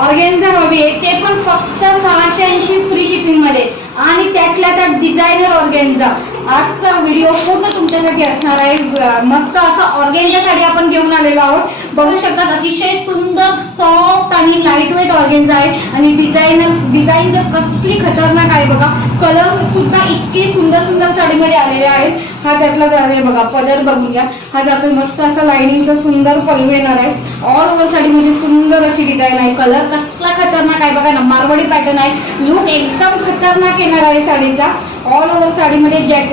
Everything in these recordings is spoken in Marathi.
ऑर्गेन्झा हवी आहे ते पण फक्त सहाशे ऐंशी फ्री शिपिंगमध्ये. आणि त्यातल्या त्यात डिझायनर ऑर्गेन्झा आजचा व्हिडिओ पूर्ण तुमच्यासाठी असणार आहे. मस्त असा ऑर्गेन्झा साडी आपण घेऊन आलेलो आहोत. बघू शकता अतिशय सुंदर सॉफ्ट आणि लाइट वेट ऑर्गेन्झा आहे आणि डिझायनर डिझाईन जर कसली खतरनाक आहे बघा. कलर सुद्धा इतके सुंदर सुंदर साडीमध्ये आलेले आहेत. हा त्यातला आहे बघा पदर बघून घ्या. हा जातो मस्त असा लाईनिंगचा सुंदर पल्लू येणार आहे ऑल ओव्हर साडीमध्ये सुंदर अशी डिझाईन आहे. कलर कसला खतरनाक आहे? बघा ना मारवाडी पॅटर्न आहे. लुक एकदम खतरनाक येणार आहे साडीचा. ऑल ओव्हर साडीमध्ये जॅक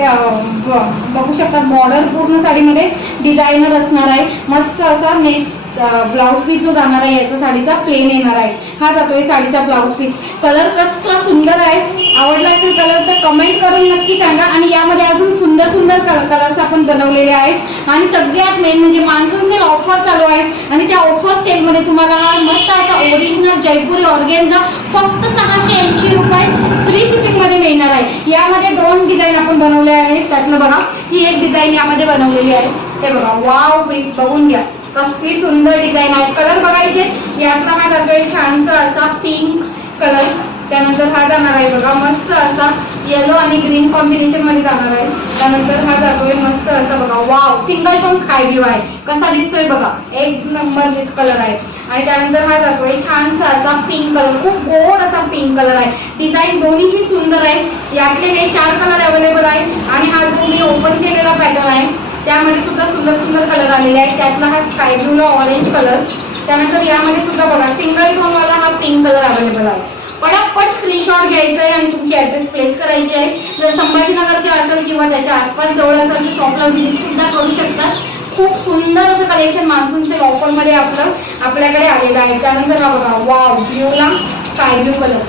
ब- बघू शकतात बॉर्डर पूर्ण साडीमध्ये डिझायनर असणार आहे. मस्त असा नेस ब्लाऊज पीस जो जाणार आहे याचा साडीचा प्लेन येणार आहे. हा जातोय साडीचा ब्लाऊज पीस कलर कसला सुंदर आहे आवडला असेल कलर तर कमेंट करून नक्की सांगा. आणि यामध्ये अजून सुंदर सुंदर कलर्स आपण बनवलेले आहेत. आणि सगळ्यात मेन म्हणजे मान्सून ऑफर चालू आहे आणि त्या ऑफर सेलमध्ये तुम्हाला हा मस्त असा ओरिजिनल जयपुरी ऑर्गेनचा फक्त सहाशे ऐंशी रुपये फ्री शिपिंगमध्ये मिळणार आहे. यामध्ये दोन डिझाईन आपण बनवले आहेत. त्यातलं बघा ही एक डिझाईन यामध्ये बनवलेली आहे. ते बघा वाव प्लीज बघून घ्या. कसली सुंदर डिझाईन आहे. कलर बघायचे यातला हा जातोय छानसा असा पिंक कलर त्यानंतर हा जाणार आहे बघा मस्त असा येलो आणि ग्रीन कॉम्बिनेशनमध्ये जाणार आहे. त्यानंतर हा जातोय मस्त असा बघा. Wow single tone sky blue आहे. कसा दिसतोय बघा. एक नंबर कलर आहे. आणि त्यानंतर हा जातोय छानसा असा पिंक कलर खूप गोड असा पिंक कलर आहे. डिझाईन दोन्हीही सुंदर आहे. यातले हे चार कलर अवेलेबल आहे. आणि हा जो मी ओपन केलेला पॅटर्न आहे त्यामध्ये सुंदर सुंदर कलर आलेले आहेत त्यातला हा स्काय ब्लूला ऑरेंज कलर त्यानंतर यामध्ये सुद्धा बघा सिंगल टोन वाला हा पिंक कलर अवेलेबल आहे. पटापट स्क्रीनशॉट घ्यायचा आहे आणि तुमची ऍड्रेस प्लेस करायची आहे. जर संभाजीनगरचे असेल किंवा त्याच्या आसपास जवळ असेल तर शॉपला व्हिजिट सुद्धा करू शकता खूप सुंदर असं कलेक्शन मान्सून सेल ऑफरमध्ये आपलं आपल्याकडे आलेलं आहे. त्यानंतर हा बघा वाव ब्ल्यूला स्काय ब्ल्यू कलर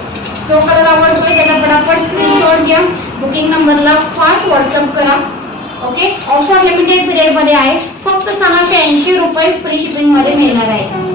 जो कलर आवडतोय त्याचा पटापट स्क्रीनशॉट घ्या. बुकिंग नंबरला फास्ट व्हॉट्सअप करा. ओके ऑफर लिमिटेड पिरियडमध्ये आहे. फक्त सहाशे ऐंशी रुपये फ्री शिपिंगमध्ये मिळणार आहे.